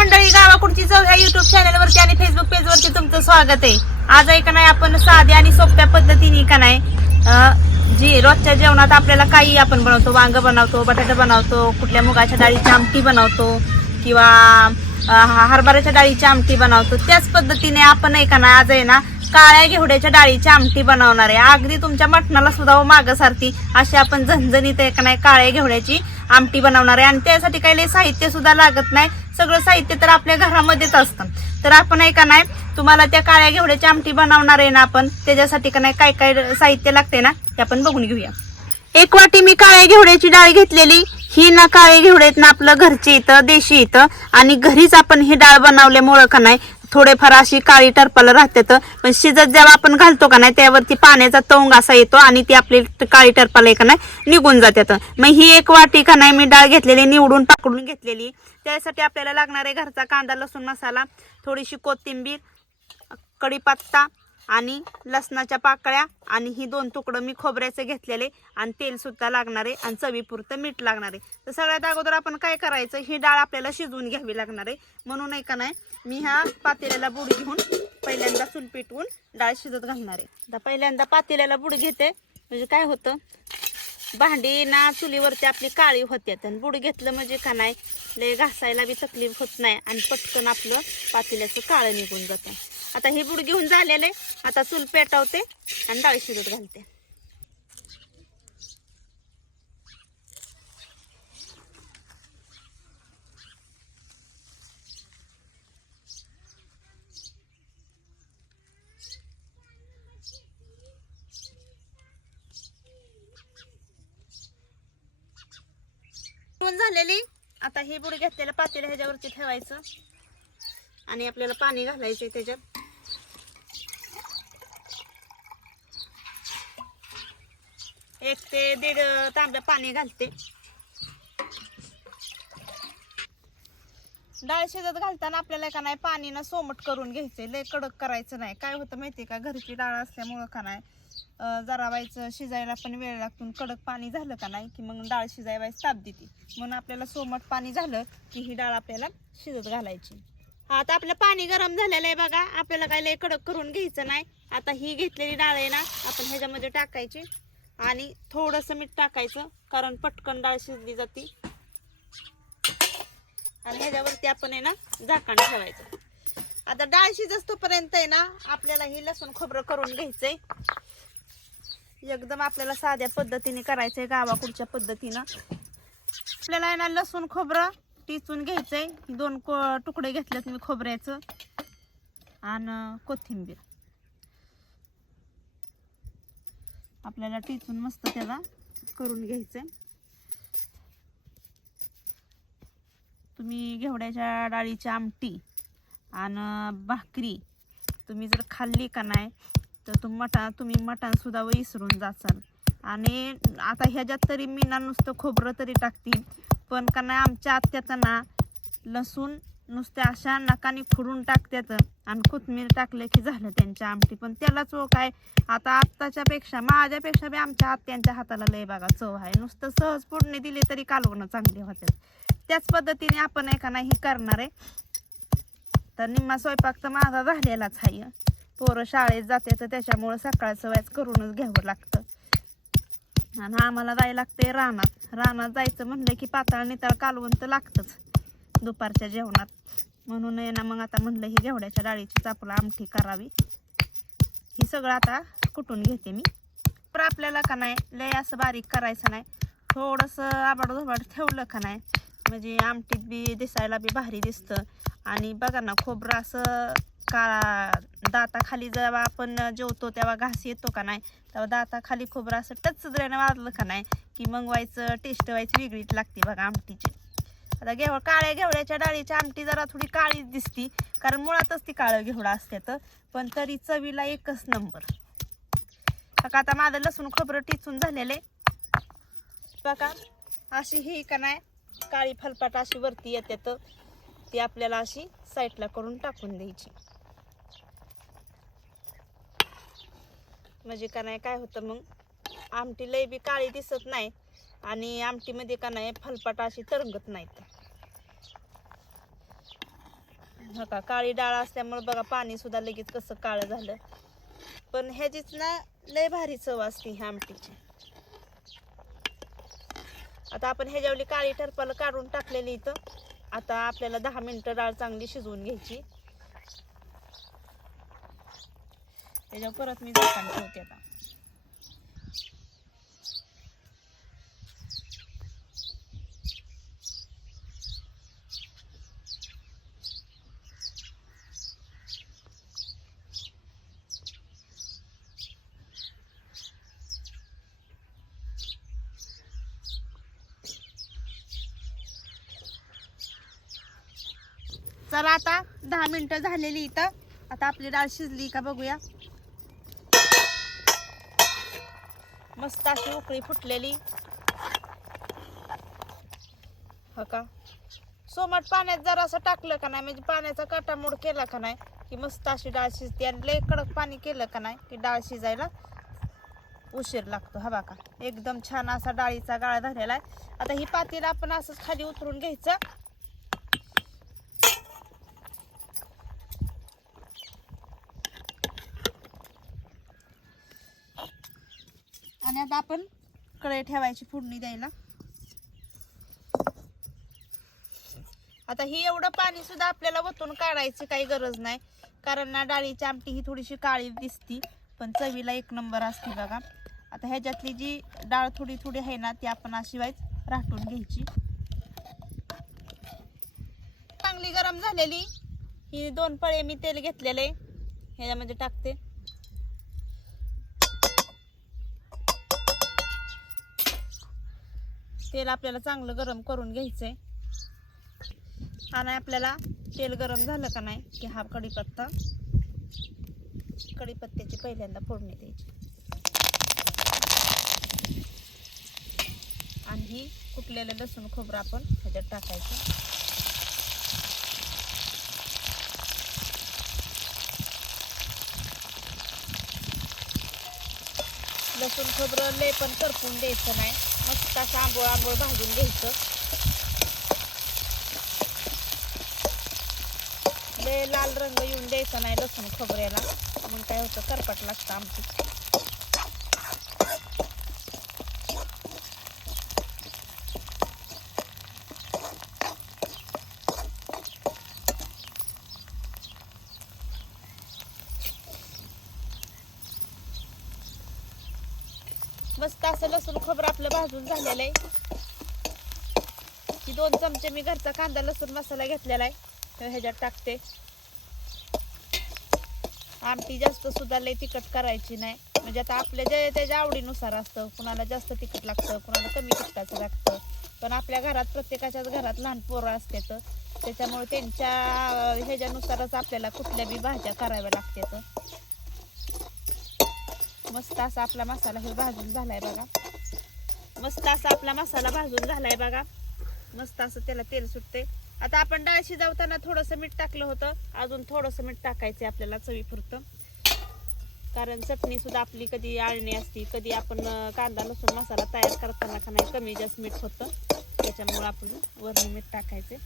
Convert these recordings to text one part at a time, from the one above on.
मंडळी गावाकडची चव ह्या युट्यूब चॅनलवरती आणि फेसबुक पेजवरती तुमचं स्वागत आहे. आज आहे का नाही आपण साध्या आणि सोप्या पद्धतीने का नाही जी रोजच्या जेवणात आपल्याला काही आपण बनवतो वांग बनवतो बटाटा बनवतो कुठल्या मुगाच्या डाळीची आमटी बनवतो किंवा हरभऱ्याच्या डाळीची आमटी बनवतो त्याच पद्धतीने आपण आहे का नाही आज आहे ना काळ्या घेवड्याच्या डाळीची आमटी बनवणार आहे. अगदी तुमच्या मटणाला सुद्धा हो मागंसारखी अशी आपण झणझणीत आहे का नाही काळ्या घेवड्याची आमटी बनवणार आहे. आणि त्यासाठी काही लई साहित्य सुद्धा लागत नाही. सगळं साहित्य तर आपल्या घरामध्येच असतं. तर आपण आहे का नाही तुम्हाला त्या काळ्या घेवड्याची आमटी बनवणार आहे ना आपण त्याच्यासाठी का नाही काय काय साहित्य लागते ना ते आपण बघून घेऊया. एक वाटी मी काळ्या घेवड्याची डाळ घेतलेली ही ना काळे घेवडे ना आपलं घरचे इथं देशी इथं आणि घरीच आपण ही डाळ बनवल्यामुळं का नाही थोडेफार अशी काळी टरपाला राहतात. पण शिजत जेव्हा आपण घालतो का नाही त्यावरती पाण्याचा तोंग असा येतो आणि ती आपली काळी काळी टरपाला का नाही निघून जातात. मग ही एक वाटी का नाही मी डाळ घेतलेली निवडून पाकडून घेतलेली. त्यासाठी आपल्याला लागणार आहे घरचा कांदा लसूण मसाला थोडीशी कोथिंबीर कढीपत्ता आणि लसणाच्या पाकळ्या आणि ही दोन तुकडं मी खोबऱ्याचे घेतलेले आणि तेल सुद्धा लागणार आहे आणि चवीपुरतं मीठ लागणार आहे. तर सगळ्यात अगोदर आपण काय करायचं ही डाळ आपल्याला शिजवून घ्यावी लागणार आहे. म्हणून आहे का नाही मी ह्या पातेल्याला बुड घेऊन पहिल्यांदा चूल पेटवून डाळ शिजत घालणार आहे. तर पहिल्यांदा पातेल्याला बुड घेते म्हणजे काय होतं भांडी ना चुलीवरती आपली काळी होते आणि बुड घेतलं म्हणजे का नाही लय घासायला बी तकलीफ होत नाही आणि पटकन आपलं पातेल्याचं काळं निघून जातं. आता हे बुड घेऊन झालेले. आता चूल पेटवते आणि डाळ शिजत घालते. झालेली. आता हे बुड घेतलेलं पातेलं ह्याच्यावरती ठेवायचं. आणि आपल्याला पाणी घालायचं त्याच्यात. एक ते दीड तांब्या पाणी घालते. डाळ शिजत घालताना आपल्याला का नाही पाणी ना सोमट करून घ्यायचंय. लय कडक करायचं नाही. काय होतं माहितीये का? घरची डाळ असल्यामुळं का नाही जरा व्हायचं शिजायला पण वेळ लागतो. कडक पाणी झालं का नाही की मग डाळ शिजायला ताप देते. म्हणून आपल्याला सोमट पाणी झालं की ही डाळ आपल्याला शिजत घालायची. आता आपलं पाणी गरम झालेलं आहे बघा. आपल्याला काय लय कडक करून घ्यायचं नाही. आता ही घेतलेली डाळ आहे ना आपण ह्याच्यामध्ये टाकायची. आणि थोडंसं मीठ टाकायचं कारण पटकन डाळ शिजली जाते. आणि ह्याच्यावरती आपण आहे ना झाकण ठेवायचं. आता डाळ शिजस्तोपर्यंत आहे ना आपल्याला ही लसूण खोबरं करून घ्यायचंय. एकदम आपल्याला साध्या पद्धतीने करायचंय गावाकडच्या पद्धतीनं. आपल्याला आहे ना लसूण खोबरं टिचून घ्यायचंय. दोन को तुकडे घेतलेत मी खोबऱ्याचं. आणि कोथिंबीर. आपल्याला टिचून मस्त त्याला करून घ्यायचं तुम्ही घेवड्याच्या डाळीची आमटी आणि भाकरी तुम्ही जर खाल्ली का नाही तर तुम मटण तुम्ही मटणसुद्धा विसरून जाचाल. आणि आता ह्याच्यात तरी मी ना नुसतं खोबरं तरी टाकते पण का नाही आमच्या आत्यात ना लसूण नुसत्या अशा नाकाने खुडून टाकतात आणि कोथमीर टाकलं की झालं त्यांच्या आमटी. पण त्याला चव हो काय? आता आत्ताच्या पेक्षा माझ्यापेक्षा बी आमच्या आत्यांच्या हाताला लय बघा चव आहे. नुसतं सहज फोडणी दिली तरी कालवणं चांगली होतात त्याच पद्धतीने आपण एका नाही करणार आहे. तर निम्मा स्वयंपाक तर माझा झालेलाच आहे. पोरं शाळेत जाते तर त्याच्यामुळं सकाळचं व्याज करूनच घ्यावं लागतं. आणि आम्हाला जायला लागते रानात. रानात जायचं म्हणलं की पातळ निताळ कालवण तर लागतंच. दुपारच्या जेवणात. म्हणून आहे ना मग आता म्हणलं ही घेवड्याच्या डाळीची चापलं आमठी करावी. हे सगळं आता कुटून घेते मी. पण आपल्याला का नाही लय असं बारीक करायचं नाही. थोडंसं आबाड धोबाड ठेवलं का नाही म्हणजे आमटीत बी दिसायला बी भारी दिसतं. आणि बघा ना खोबरं असं का दाताखाली जेव्हा आपण जेवतो तेव्हा घास येतो का नाही तेव्हा दाताखाली खोबरं असं टच जऱ्यानं वाजलं का नाही की मग व्हायचं टेस्ट व्हायची वेगळीच लागते बघा आमटीची. आता घेव काळ्या घेवड्याच्या डाळीची आमटी जरा थोडी काळीच दिसती कारण मुळातच ती काळं घेवडा असते पण तरी चवीला एकच नंबर. बघा आता माझं लसूण खोबरं टिचून झालेले बघा अशी ही का नाही काळी फलपाट अशी वरती येते तर ती आपल्याला अशी साईडला करून टाकून द्यायची. म्हणजे का नाही काय होतं मग आमटी लय बी काळी दिसत नाही. आणि आमटीमध्ये का नाही फलपाट अशी तरंगत नाहीत. हो का काळी डाळ असल्यामुळे बघा पाणी सुद्धा लगेच कसं काळं झालं. पण ह्याचीच ना लय भारी चव असते ह्या आमटीची. आता आपण ह्याच्यावली काळी टरपाला काढून टाकलेली इथं. आता आपल्याला दहा मिनटं डाळ चांगली शिजवून घ्यायची. त्याच्यावर परत मी झाकण ठेवते आता. चला आता दहा मिनिटं झालेली इथं. आता आपली डाळ शिजली का बघूया. मस्त अशी उकळी फुटलेली. हा का? सोमट पाण्यात जर असं टाकलं का नाही? म्हणजे पाण्याचा काटामोड केला का नाही? की मस्त अशी डाळ शिजते आणि लय कडक पाणी केलं का नाही? की डाळ शिजायला उशीर लागतो. हा का एकदम छान असा डाळीचा गाळा झालेला आहे. आता ही पातीला आपण असंच खाली उतरून घ्यायचं. आणि आता आपण कढई ठेवायची फोडणी द्यायला. आता ही एवढं पाणी सुद्धा आपल्याला वतून काढायची काही गरज नाही. कारण ना डाळीची आमटी ही थोडीशी काळी दिसती पण चवीला एक नंबर असते बघा. आता ह्याच्यातली जी डाळ थोडी थोडी आहे ना ती आपण अशिवाय वाईच घ्यायची. चांगली गरम झालेली. ही दोन पळे मी तेल घेतलेले ह्याच्यामध्ये टाकते. तेल आपल्याला चांगलं गरम करून घ्यायचं आहे आणि आपल्याला तेल गरम झालं का नाही की हा कढीपत्ता कढीपत्त्याची पहिल्यांदा फोडणी द्यायची. आणि ही कुटलेलं लसूण खोबरं आपण ह्याच्यात टाकायचं. लसूण खोबरं लय पण करपून द्यायचं नाही. मस्त असं आंबोळ आंबोळ भाजून घ्यायचं. लाल रंग येऊन द्यायचा नाही लसूण खोबऱ्याला. मग काय होतं करपट लागतं आमची मस्त असं लसूण खोबरं आपलं भाजून झालेलं आहे. की दोन चमचे मी घरचा कांदा लसूण मसाला घेतलेला आहे. तर ह्याच्यात टाकते. आमटी जास्त सुद्धा लय तिखट करायची नाही. म्हणजे आता आपल्या जे त्याच्या आवडीनुसार असतं. कुणाला जास्त तिखट लागतं कुणाला कमी तिखटाचं लागतं. पण आपल्या घरात प्रत्येकाच्याच घरात लहान पोरं असते तर त्याच्यामुळे त्यांच्या ह्याच्यानुसारच आपल्याला कुठल्या बी भाज्या कराव्या लागतात मस्त असा आपला मसाला हे भाजून झालाय बघा. मस्त असा आपला मसाला भाजून झालाय बघा. मस्त असं त्याला तेल सुटते आता आपण डाळ शिजवताना थोडंसं मीठ टाकलं होतं. अजून थोडंसं मीठ टाकायचं आपल्याला चवीपुरतं. कारण चटणी सुद्धा आपली कधी आळणी असती कधी आपण कांदा लसूण मसाला तयार करताना का नाही कमी जास्त मीठ होतं. त्याच्यामुळे आपण वरणी मीठ टाकायचे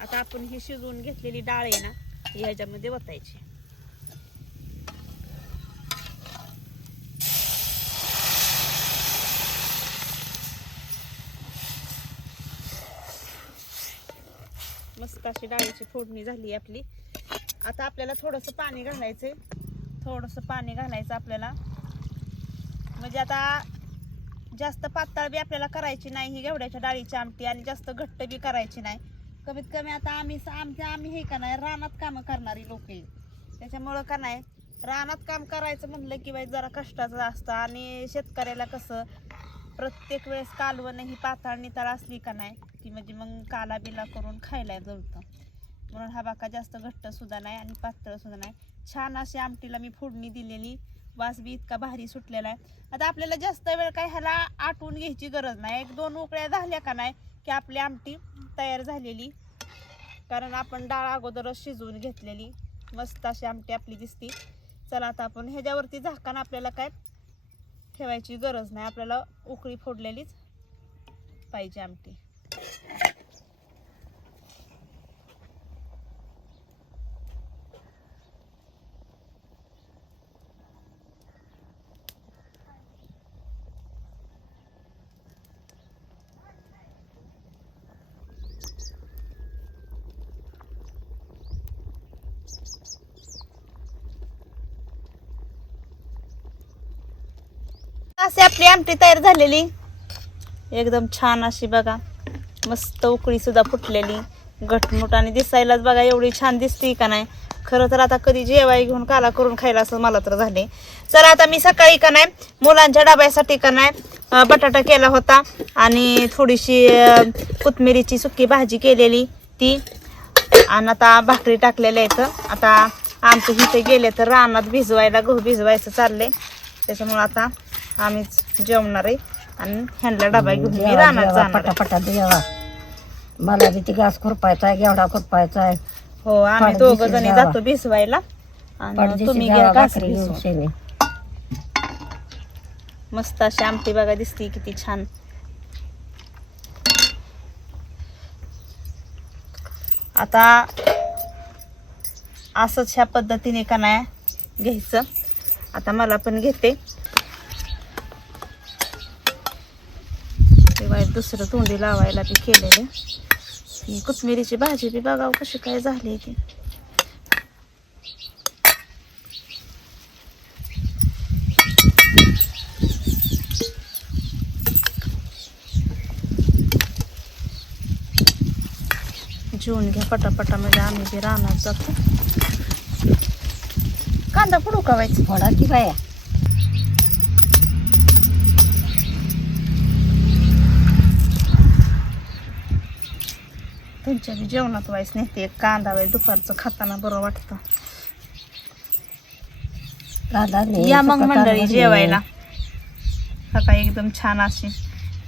आता आपण ही शिजवून घेतलेली डाळ आहे ना ही ह्याच्यामध्ये वतायची. मस्त अशी डाळीची फोडणी झाली आपली. आता आपल्याला थोडंसं पाणी घालायचं थोडंसं पाणी घालायचं आपल्याला. म्हणजे आता जास्त पातळ बी आपल्याला करायची नाही ही घेवड्याच्या डाळीची आमटी आणि जास्त घट्ट बी करायची नाही. कमीत कमी आता आम्ही आमच्या आम्ही हे का नाही रानात कामं करणारी लोक आहे त्याच्यामुळं का नाही रानात काम करायचं म्हणलं की बाई जरा कष्टाचं असतं आणि शेतकऱ्याला कसं प्रत्येक वेळेस कालवण ही पाताळ निताळ असली का नाही की म्हणजे मग काला बिला करून खायला जमतं म्हणून हा बाका जास्त घट्ट सुद्धा नाही आणि पातळ सुद्धा नाही. छान अशी आमटीला मी फोडणी दिलेली. वास बी इतका भारी सुटलेला आहे. आता आपल्याला जास्त वेळ काय ह्याला आटवून घ्यायची गरज नाही. एक दोन उकळ्या झाल्या का नाही की आपली आमटी तयार झालेली. कारण आपण डाळ अगोदरच शिजवून घेतलेली. मस्त अशी आमटी आपली दिसती. चला आता आपण ह्याच्यावरती झाकण आपल्याला काय ठेवायची गरज नाही. आपल्याला उकळी फोडलेलीच पाहिजे आमटी. अशी आपली आमटी तयार झालेली. एकदम छान अशी बघा. मस्त उकळी सुद्धा फुटलेली. घटमुट आणि दिसायलाच बघा एवढी छान दिसते का नाही. खरं तर आता कधी जेवाय घेऊन काला करून खायला असं मला तर झाले. चला आता मी सकाळी का नाही मुलांच्या डब्यासाठी का नाही बटाटा केला होता. आणि थोडीशी कोथमिरीची सुकी भाजी केलेली ती. आणि आता भाकरी टाकलेल्या आहेत. आता आमचं इथे गेले तर रानात भिजवायला गहू भिजवायचं चाललंय. त्याच्यामुळे आता आम्हीच जेवणार आहे. आणि ह्यांना डबा घेऊन मी रानात जाणार मला बी ती घास खुरपायचा आहे घेवडा खुरपायचा आहे हो आम्ही दोघ जणी. जातो भिजवायला आणि तुम्ही घ्या घास भाकरी घेऊन भिजवून. शेणी. मस्त अशी आमटी बघा दिसती किती छान आता असंच ह्या पद्धतीने का नाही घ्यायचं आता मला पण घेते तेव्हा एक दुसरं तोंडी लावायला बी केलेलं. ही कोथमिरीची भाजी बी बघावं कशी काय झाली ती. जेवून घ्या पटापटा म्हणजे आम्ही बी रानात जातो. कांदा कुठं उकावायचा थोडा की बाया? तुमच्या बी जेवणात व्हायच नाही ते कांदा वाय दुपारचं खाताना बरं वाटतं. या मग मंडळी जेवायला. सकाळी एकदम छान अशी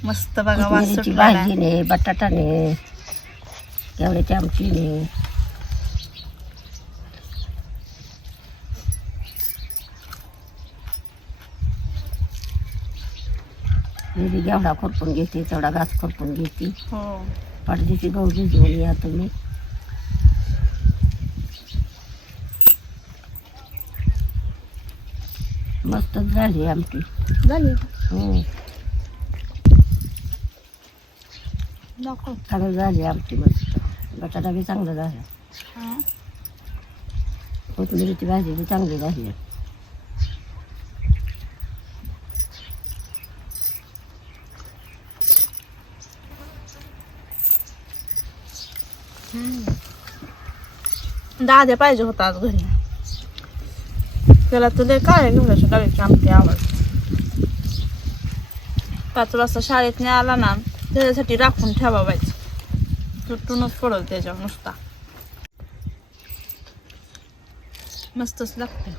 मस्त बघा वास भाजी ने बटाटा ने केवड्याची आमटी ने. मी बी घेवडा खुरपून घेते तेवढा घास खुरपून घेते. हो. पडदेशी गहू भिजवून या तुम्ही. मस्तच झाली आमटी झाली? हो. चांगली झाली आमटी मस्त. बटाटा बी चांगला झाला. हा. कोथिंबीरची भाजी बी चांगली झाली. दाद्या पाहिजे होता आज घरी. त्याला तुला काय घेऊन डाळीची आमटी आवड पाच वाजता शाळेत नाही आला ना त्याच्यासाठी राखून ठेवायचं तुटूनच पडल त्याच्यावर नुसता. मस्तच लागते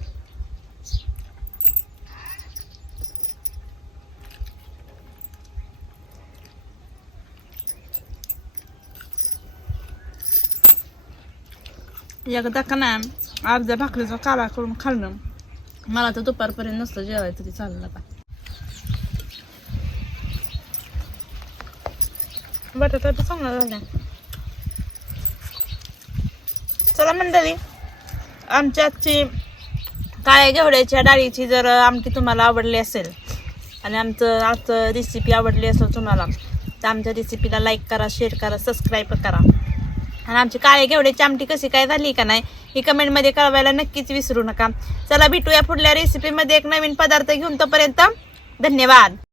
एकदा का नाही अर्ध्या भाकरीचा काला करून खाल्लं मला तर दुपारपर्यंत नसतं जेवायचं तरी चाललं का बटाटा तर चांगला झाला चला मंडळी आमच्या आजची काळ्या घेवड्याच्या डाळीची जर आमटी तुम्हाला आवडली असेल आणि आमचं आजचं रेसिपी आवडली असेल तुम्हाला तर आमच्या रेसिपीला लाईक करा शेअर करा सबस्क्राईब करा आणि आमची काळे घेवड्याची आमटी कशी काय झाली का नाही ही कमेंटमध्ये कळवायला नक्कीच विसरू नका. चला भेटूया पुढल्या रेसिपीमध्ये एक नवीन पदार्थ घेऊन तोपर्यंत धन्यवाद.